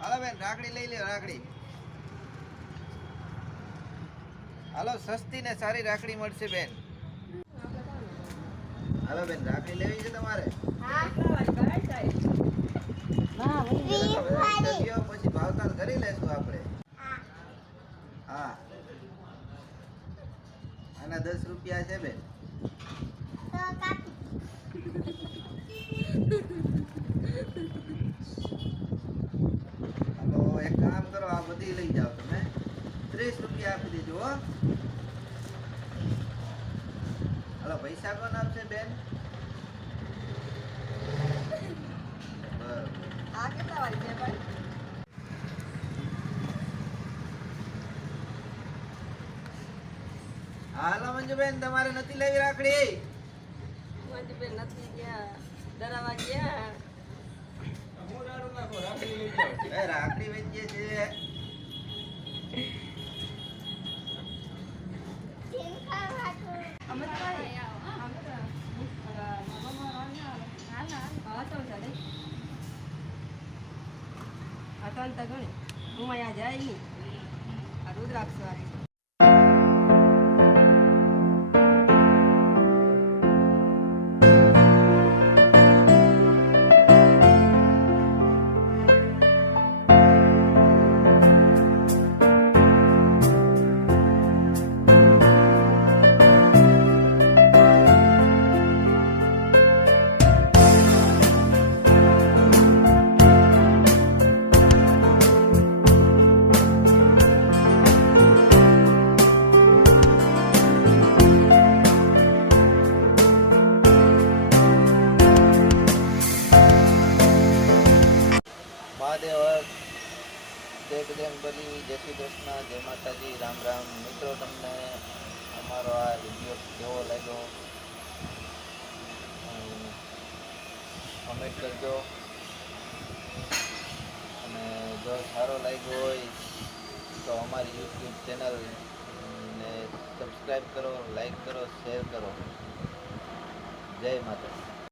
હાલો બેન રાખડી લઈ લ્યો રાખડી. હાલો સસ્તી ને સારી રાખડી મળશે બેન. હાલો બેન રાખડી લેવી છે તમારે? પછી ભાવતાલ કરી લેશું આપણે. હા. આના દસ રૂપિયા છે બેન. હાલો એક કામ કરો આ બધી લઈ જાઓ તમે ત્રીસ રૂપિયા આપી દેજો હો હાલો પૈસા કોણ આપશે બેન બરોબર હાલો મંજુબેન તમારે નથી લેવી રાખડી એ રાખડી વેચીએ છીએ. હું અહીંયા જાય નહીં. આ રુદ્રાક્ષ વાળી મહાદેવ દેવદેવ બલી જય શ્રી કૃષ્ણ, જય માતાજી, રામ રામ. મિત્રો, તમને અમારો આ વીડિયો કેવો લાગ્યો? કમેન્ટ કરજો. અને જો સારો લાગ્યો હોય તો અમારી યુટ્યુબ ચેનલ ને સબસ્ક્રાઈબ કરો લાઈક કરો શેર કરો. જય માતાજી.